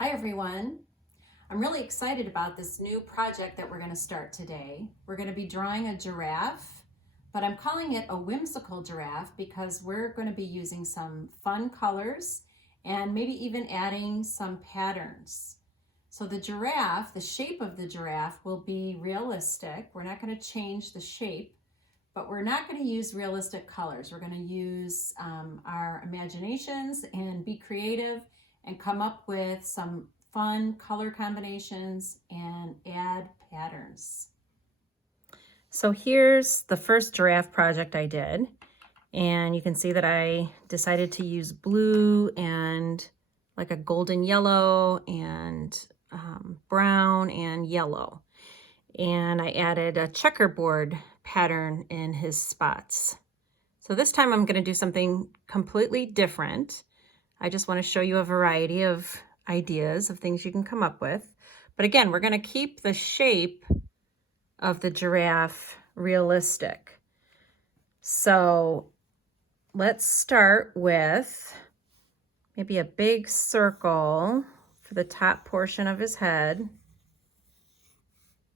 Hi everyone. I'm really excited about this new project that we're going to start today. We're going to be drawing a giraffe, but I'm calling it a whimsical giraffe because we're going to be using some fun colors and maybe even adding some patterns. So the giraffe, the shape of the giraffe will be realistic. We're not going to change the shape, but we're not going to use realistic colors. We're going to use our imaginations and be creative and come up with some fun color combinations and add patterns. So here's the first giraffe project I did. And you can see that I decided to use blue and like a golden yellow and brown and yellow. And I added a checkerboard pattern in his spots. So this time I'm going to do something completely different. I just want to show you a variety of ideas of things you can come up with. But again, we're going to keep the shape of the giraffe realistic. So let's start with maybe a big circle for the top portion of his head.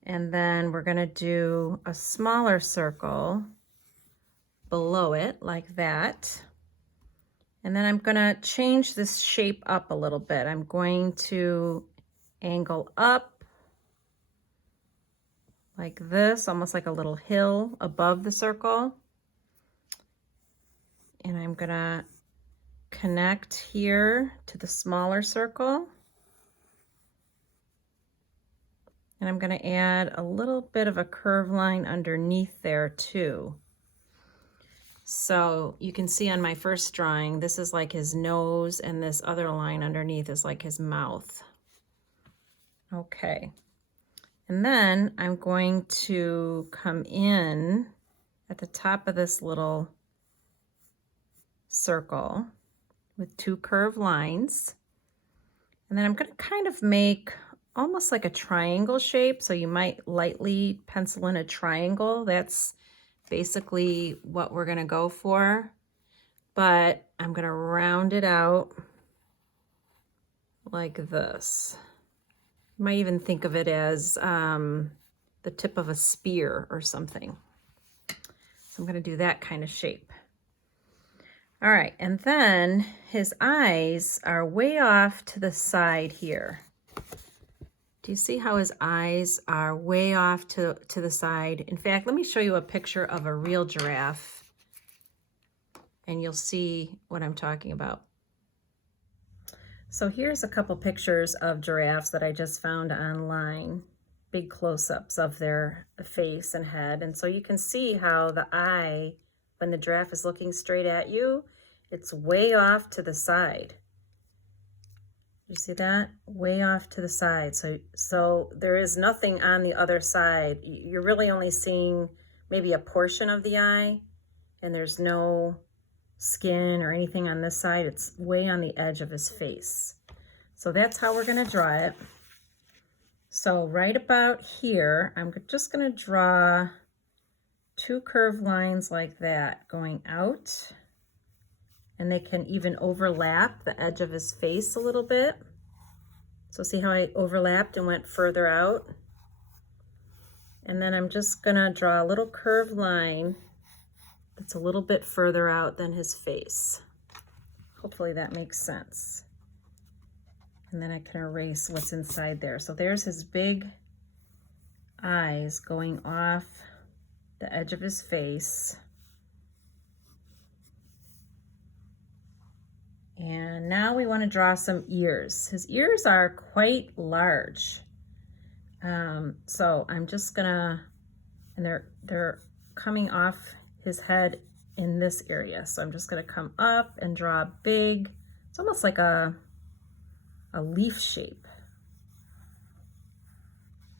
And then we're going to do a smaller circle below it like that. And then I'm going to change this shape up a little bit. I'm going to angle up like this, almost like a little hill above the circle. And I'm going to connect here to the smaller circle. And I'm going to add a little bit of a curve line underneath there too. So you can see on my first drawing, this is like his nose and this other line underneath is like his mouth. Okay. And then I'm going to come in at the top of this little circle with two curved lines. And then I'm going to kind of make almost like a triangle shape. So you might lightly pencil in a triangle. That's basically what we're going to go for. But I'm going to round it out like this. You might even think of it as the tip of a spear or something. So I'm going to do that kind of shape. All right, and then his eyes are way off to the side here. Do you see how his eyes are way off to the side? In fact, let me show you a picture of a real giraffe, and you'll see what I'm talking about. So here's a couple pictures of giraffes that I just found online. Big close-ups of their face and head. And so you can see how the eye, when the giraffe is looking straight at you, it's way off to the side. You see that? Way off to the side. So there is nothing on the other side. You're really only seeing maybe a portion of the eye, and there's no skin or anything on this side. It's way on the edge of his face. So that's how we're going to draw it. So right about here, I'm just going to draw two curved lines like that going out. And they can even overlap the edge of his face a little bit. So see how I overlapped and went further out? And then I'm just going to draw a little curved line that's a little bit further out than his face. Hopefully that makes sense. And then I can erase what's inside there. So there's his big eyes going off the edge of his face. And now we want to draw some ears. His ears are quite large. So I'm just gonna, and they're coming off his head in this area. So I'm just gonna come up and draw a big, it's almost like a leaf shape.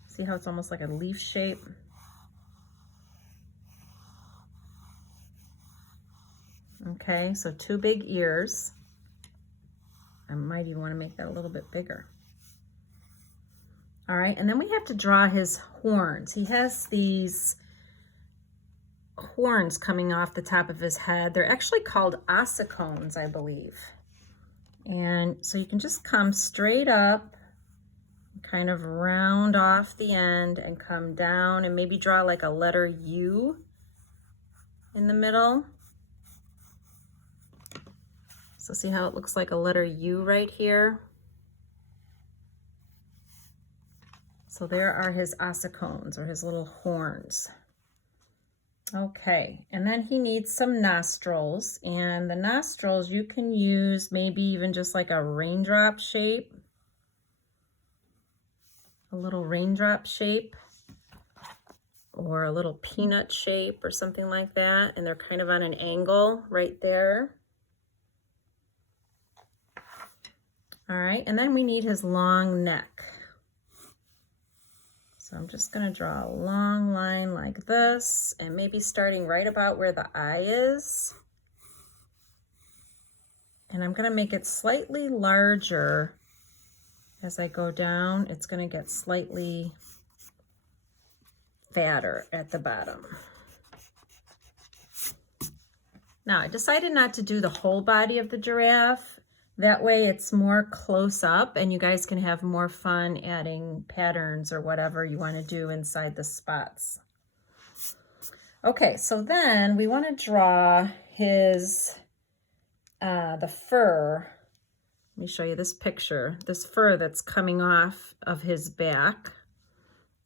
See how it's almost like a leaf shape? Okay, so two big ears. I might even want to make that a little bit bigger. All right, and then we have to draw his horns. He has these horns coming off the top of his head. They're actually called ossicones, I believe. And so you can just come straight up, kind of round off the end and come down and maybe draw like a letter U in the middle. So see how it looks like a letter U right here? So there are his ossicones, or his little horns. Okay, and then he needs some nostrils, and the nostrils you can use maybe even just like a raindrop shape, a little raindrop shape, or a little peanut shape or something like that, and they're kind of on an angle right there. All right, and then we need his long neck. So I'm just going to draw a long line like this, and maybe starting right about where the eye is. And I'm going to make it slightly larger as I go down. It's going to get slightly fatter at the bottom. Now, I decided not to do the whole body of the giraffe. That way it's more close up and you guys can have more fun adding patterns or whatever you want to do inside the spots. Okay, so then we want to draw his, the fur. Let me show you this picture, this fur that's coming off of his back.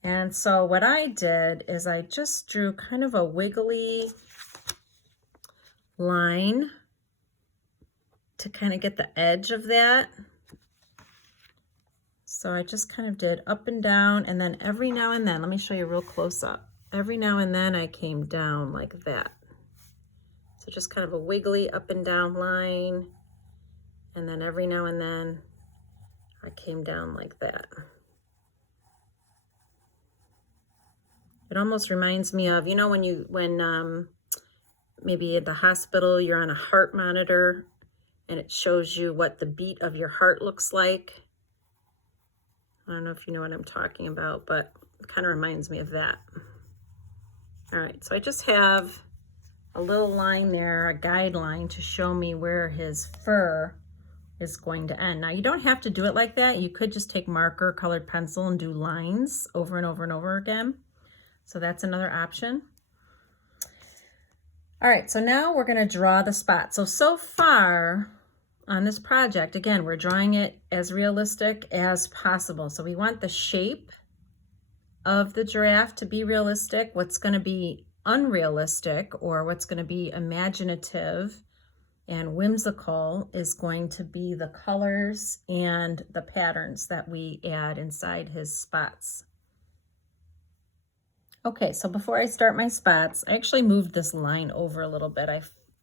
And so what I did is I just drew kind of a wiggly line to kind of get the edge of that. So I just kind of did up and down, and then every now and then, let me show you real close up. Every now and then I came down like that. So just kind of a wiggly up and down line. And then every now and then I came down like that. It almost reminds me of, you know, when maybe at the hospital, you're on a heart monitor and it shows you what the beat of your heart looks like. I don't know if you know what I'm talking about, but it kind of reminds me of that. All right, so I just have a little line there, a guideline to show me where his fur is going to end. Now, you don't have to do it like that. You could just take marker, colored pencil, and do lines over and over and over again. So that's another option. All right, so now we're going to draw the spot. So far on this project, again, we're drawing it as realistic as possible. So we want the shape of the giraffe to be realistic. What's going to be unrealistic, or what's going to be imaginative and whimsical, is going to be the colors and the patterns that we add inside his spots. Okay, so before I start my spots, I actually moved this line over a little bit. I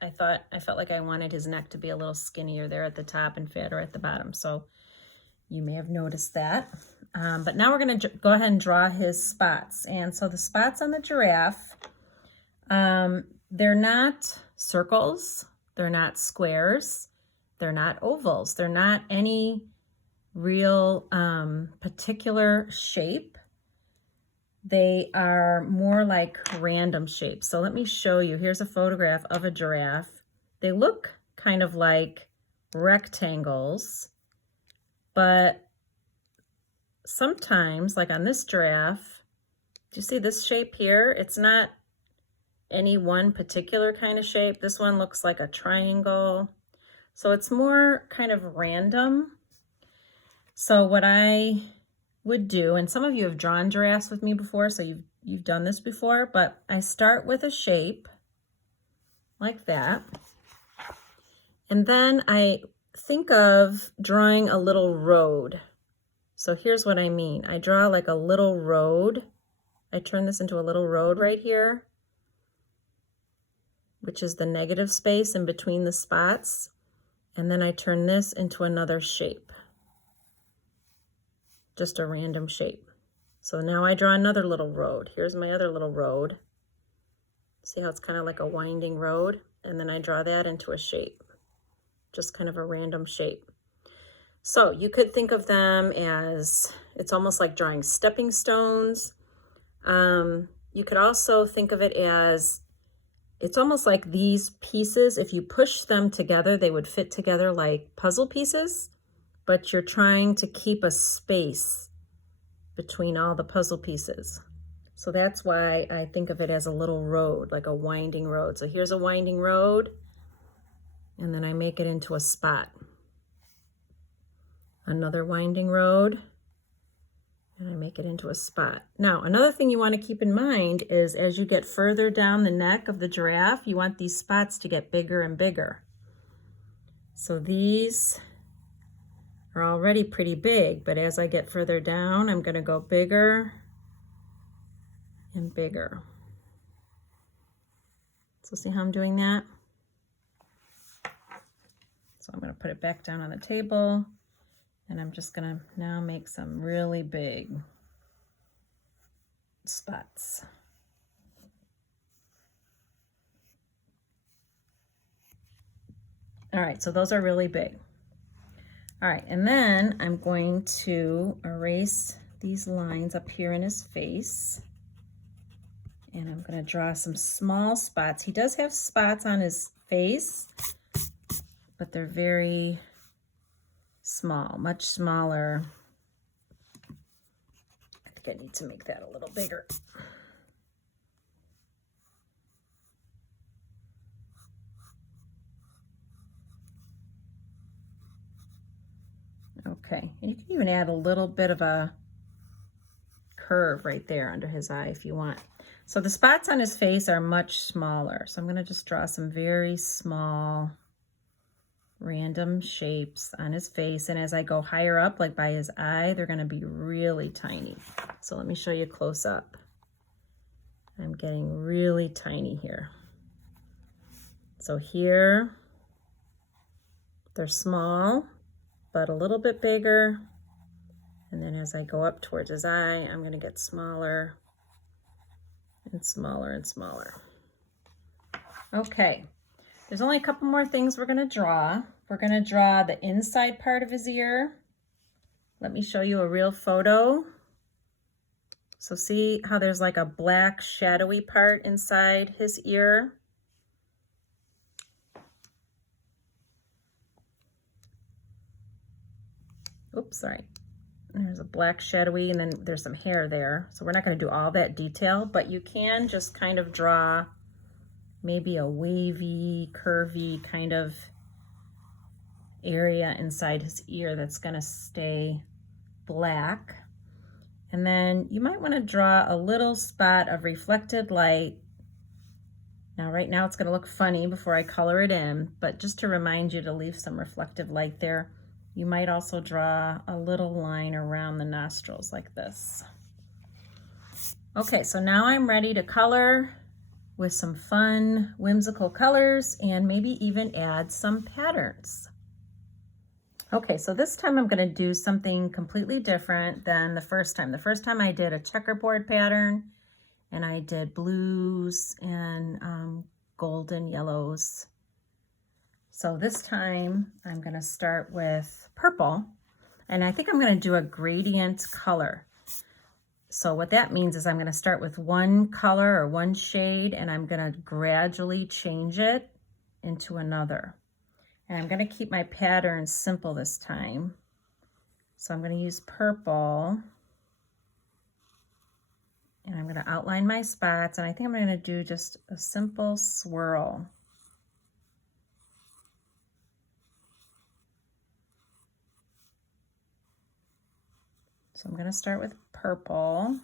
felt like I wanted his neck to be a little skinnier there at the top and fatter at the bottom. So you may have noticed that. But now we're going to go ahead and draw his spots. And so the spots on the giraffe, they're not circles, they're not squares, they're not ovals, they're not any real particular shape. They are more like random shapes. So let me show you. Here's a photograph of a giraffe. They look kind of like rectangles, but sometimes, like on this giraffe, do you see this shape here? It's not any one particular kind of shape. This one looks like a triangle. So it's more kind of random. So what I would do, and some of you have drawn giraffes with me before, so you've done this before, but I start with a shape like that. And then I think of drawing a little road. So here's what I mean. I draw like a little road. I turn this into a little road right here, which is the negative space in between the spots. And then I turn this into another shape. Just a random shape. So now I draw another little road. Here's my other little road. See how it's kind of like a winding road? And then I draw that into a shape. Just kind of a random shape. So you could think of them as, it's almost like drawing stepping stones. You could also think of it as it's almost like these pieces, if you push them together, they would fit together like puzzle pieces, but you're trying to keep a space between all the puzzle pieces. So that's why I think of it as a little road, like a winding road. So here's a winding road, and then I make it into a spot. Another winding road, and I make it into a spot. Now, another thing you want to keep in mind is as you get further down the neck of the giraffe, you want these spots to get bigger and bigger. So these are already pretty big, but as I get further down, I'm going to go bigger and bigger. So see how I'm doing that? So I'm going to put it back down on the table, and I'm just going to now make some really big spots. All right, so those are really big. All right, and then I'm going to erase these lines up here in his face. And I'm going to draw some small spots. He does have spots on his face, but they're very small, much smaller. I think I need to make that a little bigger. Okay, and you can even add a little bit of a curve right there under his eye if you want. So the spots on his face are much smaller. So I'm going to just draw some very small random shapes on his face. And as I go higher up, like by his eye, they're going to be really tiny. So let me show you close up. I'm getting really tiny here. So here, they're small, but a little bit bigger. And then as I go up towards his eye, I'm going to get smaller and smaller and smaller. Okay, there's only a couple more things we're going to draw. We're going to draw the inside part of his ear. Let me show you a real photo. So see how there's like a black shadowy part inside his ear? Oops, sorry. There's a black shadowy, and then there's some hair there. So we're not going to do all that detail, but you can just kind of draw maybe a wavy, curvy kind of area inside his ear that's going to stay black. And then you might want to draw a little spot of reflected light. Now, right now it's going to look funny before I color it in, but just to remind you to leave some reflective light there. You might also draw a little line around the nostrils like this. Okay, so now I'm ready to color with some fun, whimsical colors and maybe even add some patterns. Okay, so this time I'm going to do something completely different than the first time. The first time I did a checkerboard pattern, and I did blues and golden yellows. So this time I'm going to start with purple, and I think I'm going to do a gradient color. So what that means is I'm going to start with one color or one shade, and I'm going to gradually change it into another. And I'm going to keep my pattern simple this time. So I'm going to use purple, and I'm going to outline my spots, and I think I'm going to do just a simple swirl. So I'm going to start with purple,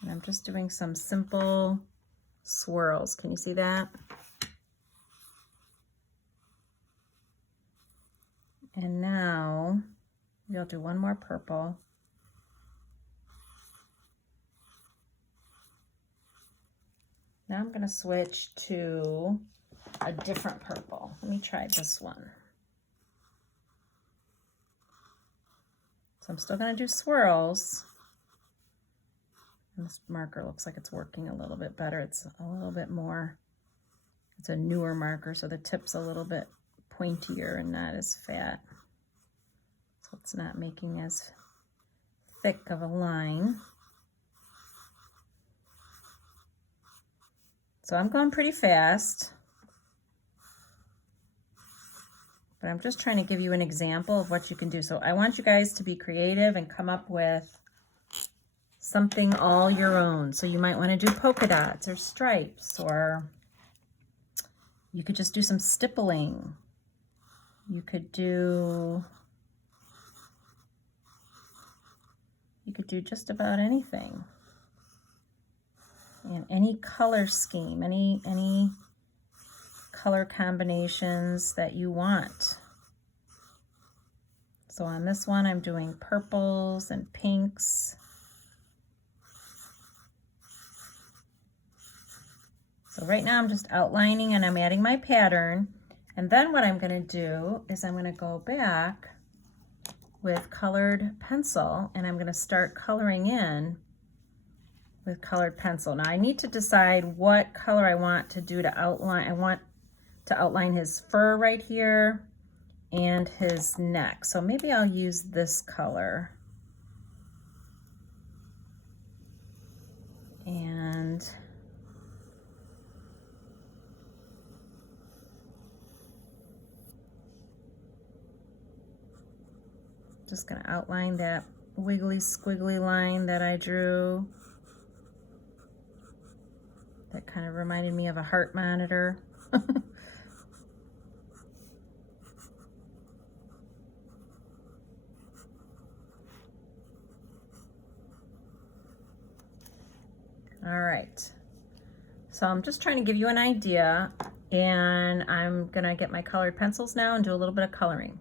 and I'm just doing some simple swirls. Can you see that? And now we'll do one more purple. Now I'm going to switch to a different purple. Let me try this one. So I'm still going to do swirls. And this marker looks like it's working a little bit better. It's a little bit more, it's a newer marker, so the tip's a little bit pointier and not as fat. So it's not making as thick of a line. So I'm going pretty fast, but I'm just trying to give you an example of what you can do. So I want you guys to be creative and come up with something all your own. So you might want to do polka dots or stripes, or you could just do some stippling. You could do just about anything. And any color scheme, any color combinations that you want. So on this one, I'm doing purples and pinks. So right now I'm just outlining and I'm adding my pattern. And then what I'm going to do is I'm going to go back with colored pencil and I'm going to start coloring in with colored pencil. Now I need to decide what color I want to do to outline. I want to outline his fur right here and his neck. So maybe I'll use this color. And just going to outline that wiggly squiggly line that I drew. That kind of reminded me of a heart monitor. All right, so I'm just trying to give you an idea, and I'm gonna get my colored pencils now and do a little bit of coloring.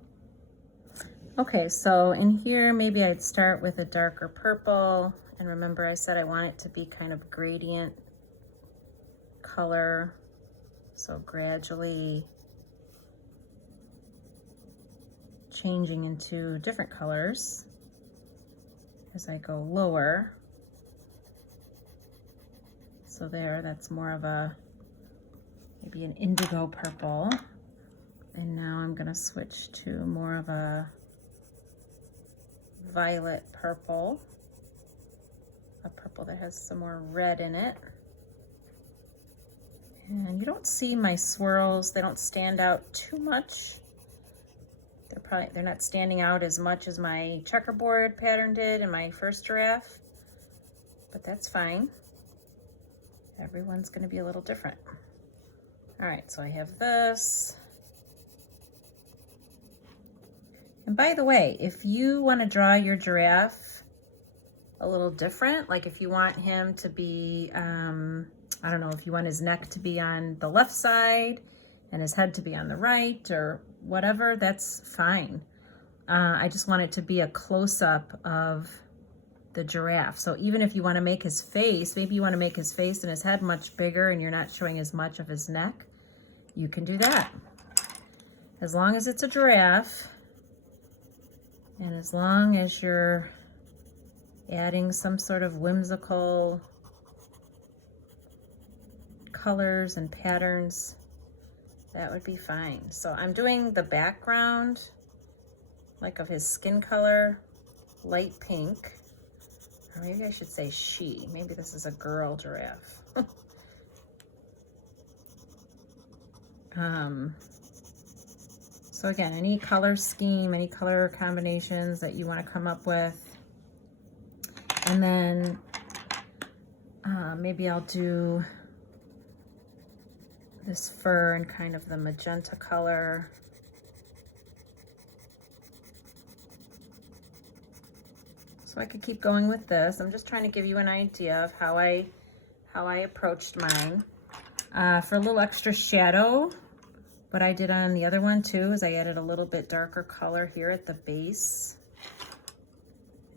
Okay, so in here, maybe I'd start with a darker purple, and remember I said I want it to be kind of gradient color, so gradually changing into different colors as I go lower. So there, that's more of a, maybe an indigo purple. And now I'm gonna switch to more of a violet purple, a purple that has some more red in it. And you don't see my swirls, they don't stand out too much. They're not standing out as much as my checkerboard pattern did in my first giraffe, but that's fine. Everyone's going to be a little different. All right, so I have this. And by the way, if you want to draw your giraffe a little different, like if you want him to be, I don't know, if you want his neck to be on the left side and his head to be on the right or whatever, that's fine. I just want it to be a close-up of the giraffe. So even if you want to make his face, maybe you want to make his face and his head much bigger and you're not showing as much of his neck, you can do that. As long as it's a giraffe and as long as you're adding some sort of whimsical colors and patterns, that would be fine. So I'm doing the background, like of his skin color, light pink. Or maybe I should say she. Maybe this is a girl giraffe. So again, any color scheme, any color combinations that you want to come up with. And then maybe I'll do this fur in kind of the magenta color. So I could keep going with this. I'm just trying to give you an idea of how I approached mine. For a little extra shadow, what I did on the other one too is I added a little bit darker color here at the base.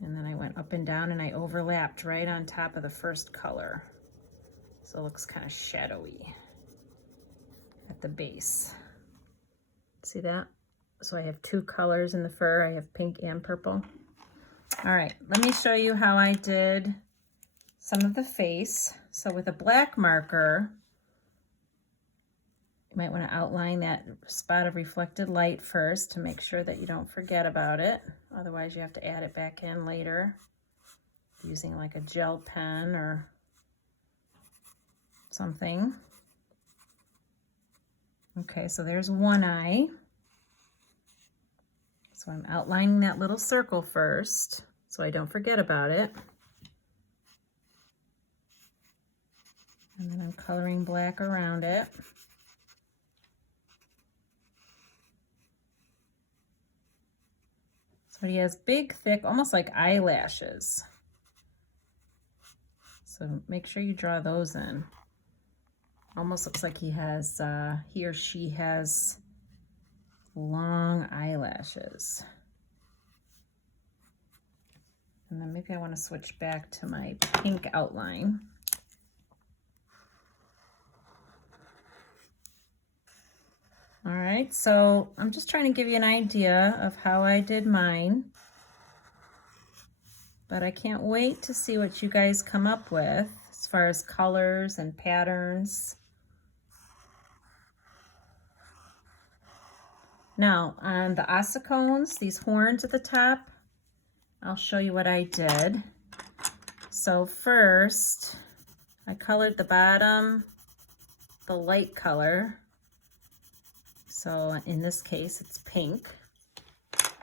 And then I went up and down and I overlapped right on top of the first color. So it looks kind of shadowy at the base. See that? So I have two colors in the fur. I have pink and purple. All right, let me show you how I did some of the face. So with a black marker, you might want to outline that spot of reflected light first to make sure that you don't forget about it. Otherwise, you have to add it back in later using like a gel pen or something. Okay, so there's one eye. So I'm outlining that little circle first so I don't forget about it. And then I'm coloring black around it. So he has big, thick, almost like eyelashes. So make sure you draw those in. Almost looks like he has, he or she has long eyelashes. And then maybe I want to switch back to my pink outline. All right, so I'm just trying to give you an idea of how I did mine. But I can't wait to see what you guys come up with as far as colors and patterns. Now, on the ossicones, these horns at the top, I'll show you what I did. So first, I colored the bottom the light color. So in this case, it's pink.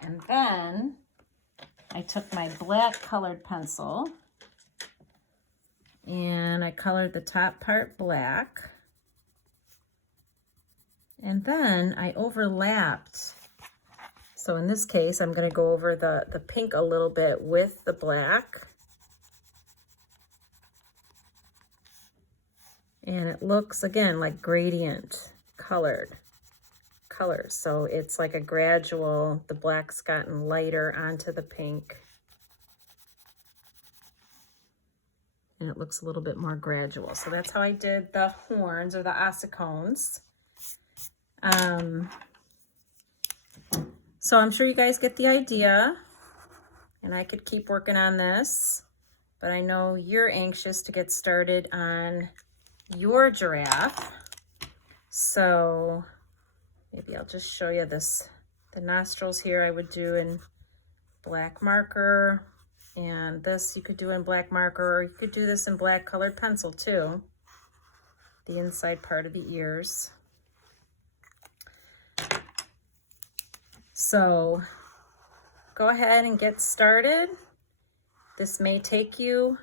And then I took my black colored pencil and I colored the top part black. And then I overlapped. So in this case, I'm going to go over the pink a little bit with the black. And it looks, again, like gradient colored colors. So it's like a gradual, the black's gotten lighter onto the pink. And it looks a little bit more gradual. So that's how I did the horns or the ossicones. So I'm sure you guys get the idea, and I could keep working on this, but I know you're anxious to get started on your giraffe. So maybe I'll just show you this. The nostrils here I would do in black marker, and this you could do in black marker, or you could do this in black colored pencil too. The inside part of the ears. So go ahead and get started. This may take you,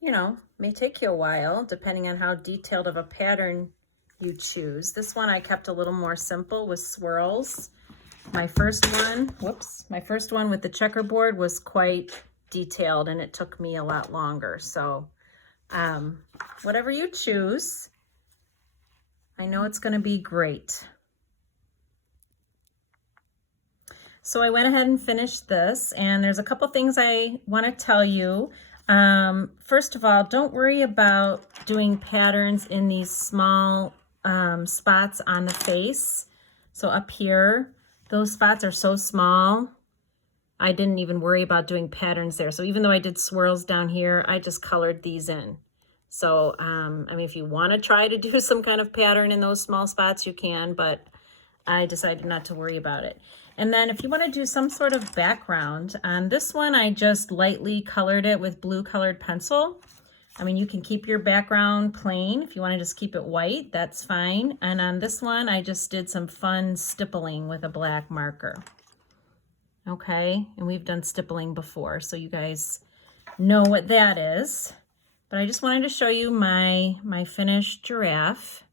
may take you a while, depending on how detailed of a pattern you choose. This one I kept a little more simple with swirls. My first one with the checkerboard was quite detailed, and it took me a lot longer. So whatever you choose, I know it's going to be great. So I went ahead and finished this, and there's a couple things I want to tell you. First of all, don't worry about doing patterns in these small spots on the face. So up here, those spots are so small, I didn't even worry about doing patterns there. So even though I did swirls down here, I just colored these in. So, I mean, if you want to try to do some kind of pattern in those small spots, you can, but I decided not to worry about it. And then if you want to do some sort of background, on this one, I just lightly colored it with blue colored pencil. I mean, you can keep your background plain. If you want to just keep it white, that's fine. And on this one, I just did some fun stippling with a black marker. Okay, and we've done stippling before, so you guys know what that is. But I just wanted to show you my finished giraffe.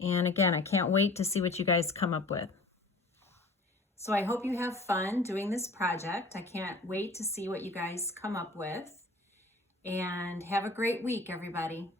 And again, I can't wait to see what you guys come up with. So I hope you have fun doing this project. I can't wait to see what you guys come up with. And have a great week, everybody.